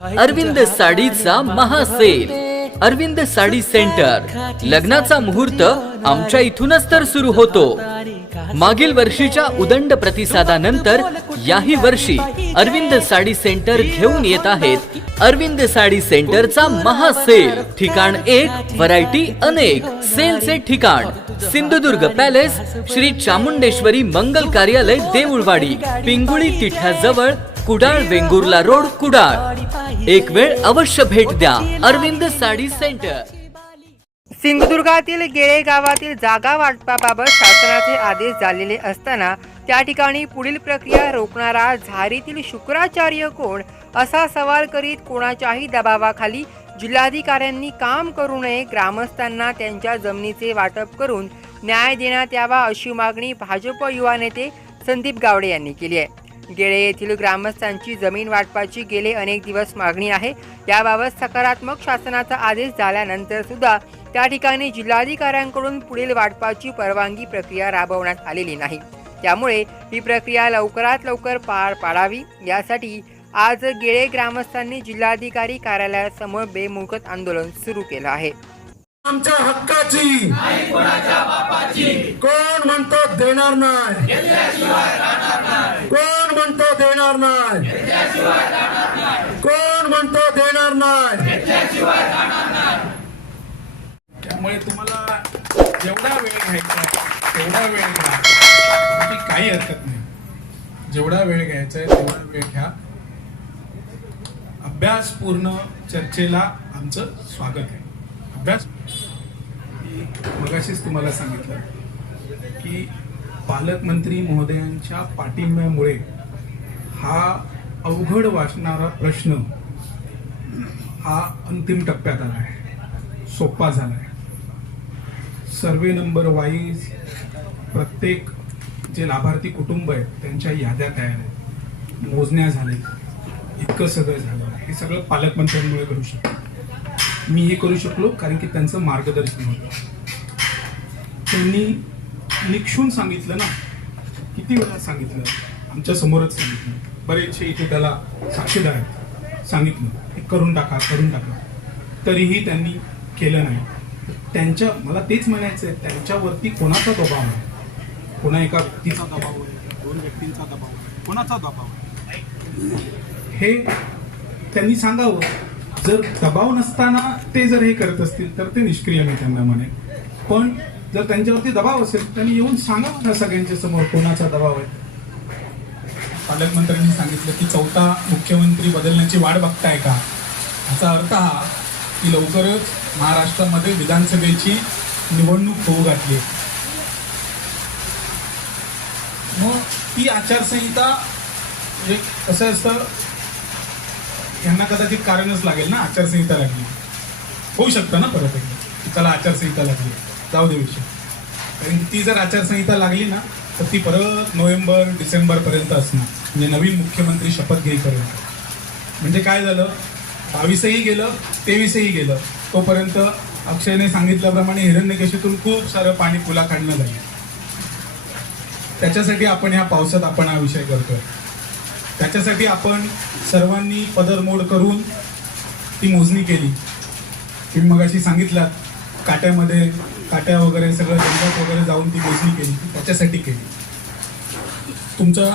अरविंद साडीचा महासेल अरविंद साडी सेंटर. लग्नाचा मुहूर्त आमच्या इथूनच तर सुरू होतो. मागील वर्षीच्या उदंड प्रतिसादानंतर याही वर्षी अरविंद साडी सेंटर घेऊन येत आहेत अरविंद साडी सेंटरचा महासेल ठिकाण एक व्हरायटी अनेक. सेलचे ठिकाण. सिंधुदुर्ग पॅलेस श्री चामुंडेश्वरी मंगल कार्यालय देऊळवाडी. पिंगुळी तिठ्याजवळ कुडाळ वेंगुर्ला रोड कुडाळ. एक वेळ अवश्य भेट द्या. अरविंद साडी सेंटर. सिंधुदुर्गातील गेळे गावातील जागा वाटपाबाबत शासनाचे आदेश झालेले असताना त्या ठिकाणी पुढील प्रक्रिया रोखणारा झारीतील शुक्राचार्य कोण असा सवाल करीत कोणाच्याही दबावाखाली जिल्हाधिकाऱ्यांनी काम करू नये ग्रामस्थांना त्यांच्या जमिनीचे वाटप करून न्याय देण्यात यावा अशी मागणी भाजप युवा नेते संदीप गावडे यांनी केली आहे. गेळे येथील ग्रामस्थांची जमीन वाटपाची गेले अनेक दिवस मागणी आहे. याबाबत सकारात्मक शासनाचा आदेश झाल्यानंतर सुद्धा त्या ठिकाणी जिल्हाधिकाऱ्यांकडून पुढील वाटपाची परवानगी प्रक्रिया राबवण्यात आलेली नाही. त्यामुळे ही प्रक्रिया लवकरात लवकर पार पाडावी. यासाठी आज गेळे ग्रामस्थांनी जिल्हाधिकारी कार्यालयासमोर बेमुखत आंदोलन सुरू केलं आहे. आमच्या हक्काची. कोण म्हणतो देणार नाही? कोण म्हणतो देणार नाही? कोण म्हणतो देणार नाही? त्यामुळे तुम्हाला जेवढा वेळ घ्यायचा तेवढा वेळ घ्या. काही हरकत नाही. जेवढा वेळ घ्यायचा आहे तेवढा वेळ घ्या. अभ्यासपूर्ण चर्चेला आमचं स्वागत आहे. अभ्यास. मगाशीच तुम्हाला सांगितलं की पालकमंत्री महोदयांच्या पाठिंब्यामुळे हा अवघड वाचणारा प्रश्न हा अंतिम टप्प्यात आला आहे. सोपा झाला आहे. सर्वे नंबर वाईज प्रत्येक जे लाभार्थी कुटुंब आहेत त्यांच्या याद्या तयार आहेत. मोजण्या झाल्या. इतकं सगळं झालं. हे सगळं पालकमंत्र्यांमुळे करू शकतो. मी हे करू शकलो कारण की त्यांचं मार्गदर्शन होतं. त्यांनी निक्षून सांगितलं ना किती वेळा सांगितलं? आमच्या समोरच सांगितलं. बरेचसे इथे त्याला साक्षीदार आहेत. सांगितलं हे करून टाका करून टाका. तरीही त्यांनी केलं नाही. त्यांच्या मला तेच म्हणायचं आहे त्यांच्यावरती कोणाचा दबाव आहे? कोणा एका व्यक्तीचा दबाव आहे? दोन व्यक्तींचा दबाव आहे? कोणाचा दबाव आहे? हे त्यांनी सांगावं. जर दबाव नसताना ते जर हे करत असतील तर ते निष्क्रिय मी त्यांना म्हणेन. पण जर त्यांच्यावरती दबाव असेल त्यांनी येऊन सांगावं ना सगळ्यांच्या समोर कोणाचा दबाव आहे. पालकमंत्र्यांनी सांगितलं की चौथा मुख्यमंत्री बदलण्याची वाट बघताय का? याचा अर्थ हा की लवकरच महाराष्ट्रामध्ये विधानसभेची निवडणूक होऊ घातली. मग ती आचारसंहिता एक असं असतं यांना कदाचित कारणच लागेल ना आचारसंहिता लागली. होऊ शकतं ना परत एकदा. चला आचारसंहिता लागली. जाऊ दे विषय. कारण ती जर आचारसंहिता लागली ना तर ती परत नोव्हेंबर डिसेंबर पर्यंत असणार. म्हणजे नवीन मुख्यमंत्री शपथ घेईपर्यंत. म्हणजे काय झालं? बावीसही गेलं तेवीसही गेलं. तोपर्यंत अक्षयने सांगितल्याप्रमाणे हिरण्यकेशीतून खूप सारं पाणी पुला काढणं झालं त्याच्यासाठी आपण ह्या पावसात आपण हा विषय करतोय. त्याच्यासाठी आपण सर्वांनी पदरमोड करून ती मोजणी केली. तुम्ही मगाशी सांगितलं काट्यामध्ये काट्या वगैरे सगळं जंगलात वगैरे जाऊन ती मोजणी केली त्याच्यासाठी केली. तुमचं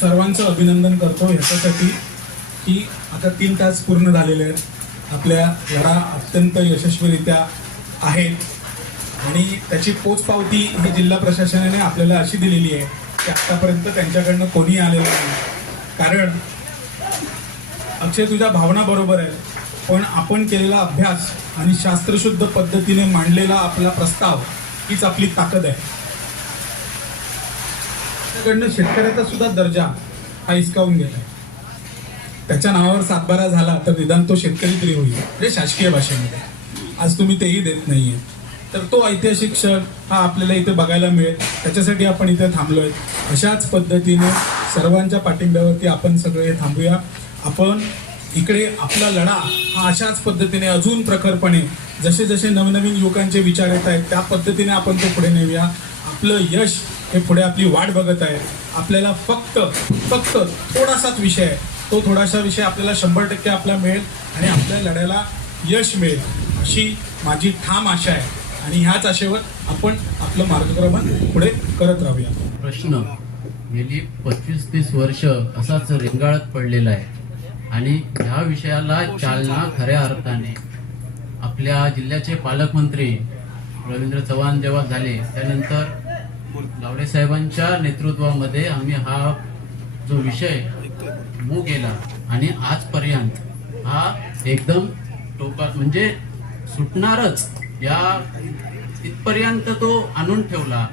सर्वांचं अभिनंदन करतो ह्याच्यासाठी की आता तीन तास पूर्ण झालेले आहेत. आपल्या लढा अत्यंत यशस्वीरित्या आहेत आणि त्याची पोचपावती ही जिल्हा प्रशासनाने आपल्याला अशी दिलेली आहे की आत्तापर्यंत त्यांच्याकडनं कोणी आलेलं नाही. कारण अक्षय तुझ्या भावना बरोबर आहे पण आपण केलेला अभ्यास आणि शास्त्रशुद्ध पद्धतीने मांडलेला आपला प्रस्ताव हीच आपली ताकद आहे. त्याकडनं शेतकऱ्याचा सुद्धा दर्जा हा हिसकावून गेला त्याच्या नावावर सातबारा झाला तर निदान तो शेतकरी तरी होईल म्हणजे शासकीय भाषेमध्ये. आज तुम्ही तेही देत नाहीये. तर तो ऐतिहासिक क्षण हा आपल्याला इथे बघायला मिळेल. त्याच्यासाठी आपण इथे थांबलोय. अशाच पद्धतीने सर्वांच्या पाठिंब्यावरती आपण सगळे थांबूया. आपण इकडे आपला लढा हा अशाच पद्धतीने अजून प्रखरपणे जसे जसे नवनवीन युवकांचे विचार येत आहेत त्या पद्धतीने आपण तो पुढे नेऊया. आपलं यश हे पुढे आपली वाट बघत आहे. आपल्याला फक्त फक्त थोडासाच विषय आहे. तो थोडासा विषय आपल्याला शंभर टक्के आपला मिळेल आणि आपल्या लढ्याला यश मिळेल अशी माझी ठाम आशा आहे. आणि ह्याच आशेवर आपण आपलं मार्गक्रमण पुढे करत राहूया. प्रश्न. गेली पंचवीस तीस वर्ष असाच रेंगाळत पडलेला आहे. आणि ह्या विषयाला चालना खऱ्या अर्थाने आपल्या जिल्ह्याचे पालकमंत्री रवींद्र चव्हाण जेव्हा झाले त्यानंतर लावडे साहेबांच्या नेतृत्वामध्ये आम्ही हा जो विषय मू गेला आणि आजपर्यंत हा एकदम टोका म्हणजे सुटणारच. या इथपर्यंत तो आणून ठेवला.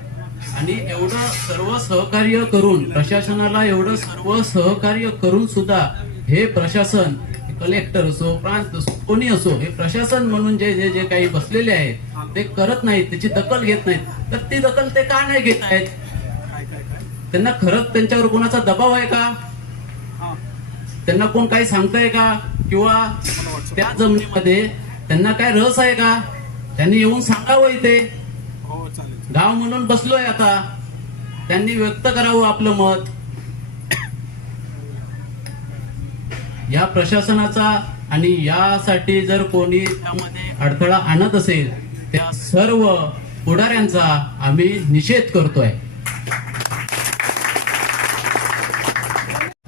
आणि एवढं सर्व सहकार्य करून प्रशासनाला एवढं सर्व सहकार्य करून सुद्धा हे प्रशासन कलेक्टर असो प्रांत असो कोणी असो हे प्रशासन म्हणून जे जे जे काही बसलेले आहेत ते करत नाहीत त्याची दखल घेत नाहीत. तर ती दखल ते का नाही घेत आहेत? त्यांना खरंच त्यांच्यावर कोणाचा दबाव आहे का? त्यांना कोण काही सांगताय का? किंवा त्या जमिनीमध्ये त्यांना काय रस आहे का? त्यांनी येऊन सांगावं इथे. गाव म्हणून बसलोय आता. त्यांनी व्यक्त करावं आपलं मत. या प्रशासनाचा आणि यासाठी जर कोणी त्यामध्ये अडथळा आणत असेल त्या सर्व पुढाऱ्यांचा आम्ही निषेध करतोय.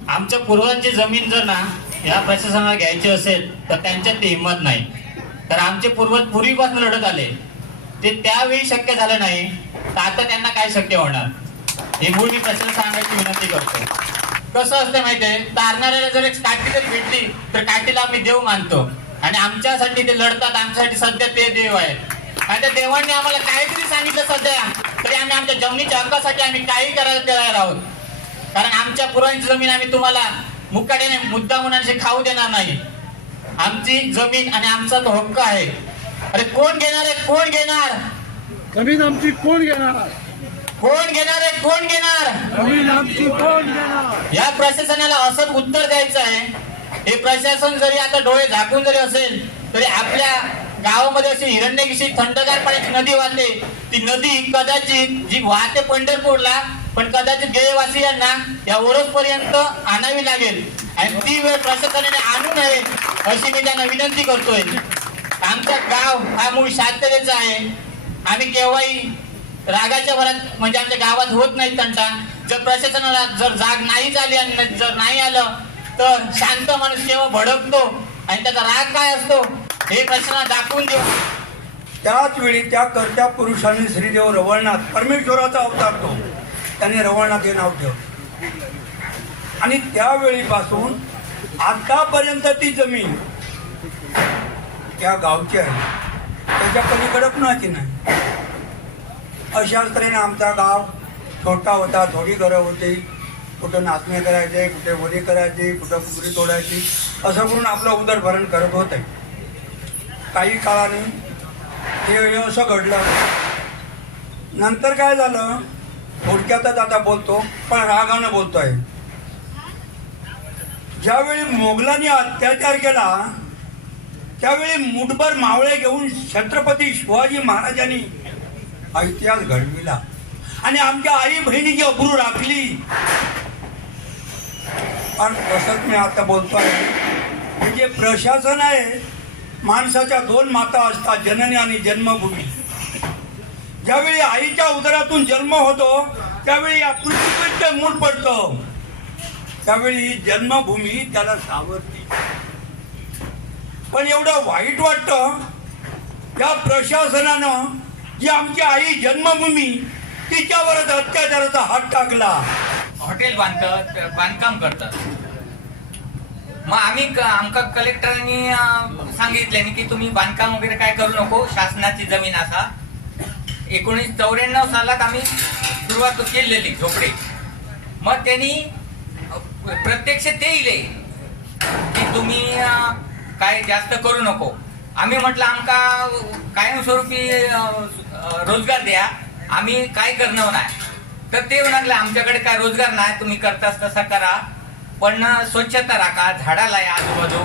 आमच्या पूर्वजांची जमीन जर ना या प्रशासनाला घ्यायची असेल तर त्यांच्यात ती हिंमत नाही. तर आमचे पूर्वज पूर्वीपासून लढत आले. ते त्यावेळी शक्य झालं नाही तर आता त्यांना काय शक्य होणार? हे मूळ मी प्रशासन सांगायची विनंती करतो. कसं असतं माहितीये तारणाऱ्याला जर एक काठी जर भेटली तर काठीला आम्ही देव मानतो. आणि आमच्यासाठी ते लढतात आमच्यासाठी सध्या ते देव आहेत आणि त्या देवांनी आम्हाला काहीतरी सांगितलं सध्या तरी आम्ही आमच्या जमिनीच्या हक्कासाठी आम्ही काही करायला तयार आहोत. कारण आमच्या पुरांची जमीन आम्ही तुम्हाला मुकाट्याने मुद्दा म्हणून खाऊ देणार नाही. आमची जमीन आणि आमचा तो हक्क आहे. अरे कोण घेणार आहे? कोण घेणार? जमीन आमची कोण घेणार? कोण घेणार आहे? कोण घेणार? जमीन आमची कोण घेणार? या प्रशासनाला असंच उत्तर द्यायचं आहे. हे प्रशासन जरी आता डोळे झाकून जरी असेल तरी आपल्या गावामध्ये अशी हिरण्यगिशी थंडगार पाण्याची नदी वाहते. ती नदी कदाचित जी वाहते पंढरपूरला पण कदाचित गेयवासियांना या ओरोस पर्यंत आणावी लागेल. आणि ती वेळ प्रशासनाने आणू नये अशी मी त्यांना विनंती करतोय. आमचा गाव हा मूळ शांततेचा आहे. आम्ही केव्हाही रागाच्या भरात म्हणजे आमच्या गावात होत नाही त्यांचा. जर प्रशासनाला जर जाग नाही झाली आणि जर नाही आलं तर शांत माणूस केव्हा भडकतो आणि त्याचा राग काय असतो हे प्रशासनाला दाखवून देऊ. त्याच वेळी त्या कर्त्या पुरुषांनी श्रीदेव रवळनाथ परमेश्वराचा अवतार तो. त्याने रवळनाथ हे नाव ठेवलं. आणि त्यावेळीपासून आतापर्यंत ती जमीन त्या गावची आहे. त्याच्या पलीकडे कुणाची नाही. अशाच तऱ्हेने आमचा गाव छोटा होता थोडी घरं होती. कुठं नाचणे करायचे कुठे वरी करायची कुठं कुकरी तोडायची असं करून आपलं उदरभरण करत होते. काही काळाने हे असं घडलं. नंतर काय झालं? थोडक्यातच आता बोलतो पण रागानं बोलतोय. ज्यावेळी मोगलांनी अत्याचार केला त्यावेळी मुठभर मावळे घेऊन छत्रपती शिवाजी महाराजांनी इतिहास घडविला. आणि आमच्या आई बहिणीची अब्रू राखली. पण तसंच मी आता बोलतोय. हे जे प्रशासन आहे माणसाच्या दोन माता असतात जननी आणि जन्मभूमी. ज्यावेळी आईच्या उदरातून जन्म होतो त्यावेळी या पृथ्वीवर मूल पडतं. त्यावेळी ही जन्मभूमी त्याला सावरते. पण एवढं वाईट वाटतं त्या प्रशासनानं जी आमची आई जन्मभूमी तिच्यावरच अत्याचाराचा हात टाकला. हॉटेल बांधतात बांधकाम करतात. मग आम्ही क- आमका कलेक्टरांनी सांगितल्यानी की तुम्ही बांधकाम वगैरे काय करू नको शासनाची जमीन असा. एकोणीस चौऱ्याण्णव सालात आम्ही सुरुवात केलेली झोपडे. मग त्यांनी प्रत्यक्ष ते इले की तुम्ही काय जास्त करू नको. आम्ही म्हटलं आमका कायमस्वरूपी रोजगार द्या. आम्ही काय करणार नाही. तर ते म्हणाले आमच्याकडे काय रोजगार नाही तुम्ही करताच तसा करा. पण स्वच्छता राखा झाडाला या आजूबाजू.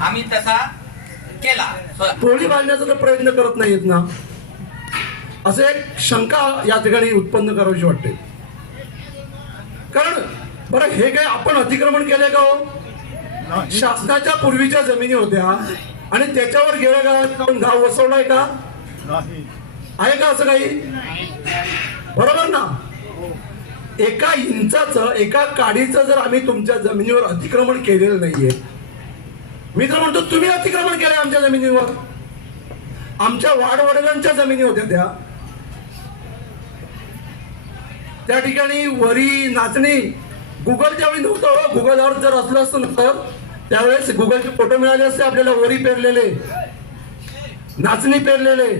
आम्ही तसा केला. टोळी बांधण्याचा तर प्रयत्न करत नाहीत ना. असे एक शंका या ठिकाणी उत्पन्न करावीशी वाटते. कारण बरं हे काय आपण अतिक्रमण केले का हो? शासनाच्या पूर्वीच्या जमिनी होत्या. आणि त्याच्यावर गेल्या गावात जाऊन गाव वसवलाय का? नाही. आहे का असं काही? बरोबर ना? एका इंचाचं एका काडीचं जर आम्ही तुमच्या जमिनीवर अतिक्रमण केलेलं नाहीये मी तर म्हणतो तुम्ही अतिक्रमण केलंय आमच्या जमिनीवर. आमच्या वाडवडिलांच्या जमिनी होत्या त्या. त्या ठिकाणी वरी नाचणी. गुगल त्यावेळी नव्हतं. गुगल अर्थ जर असलं असतं नसतं त्यावेळेस गुगलचे फोटो मिळाले असते आपल्याला वरी पेरलेले नाचणी पेरलेले.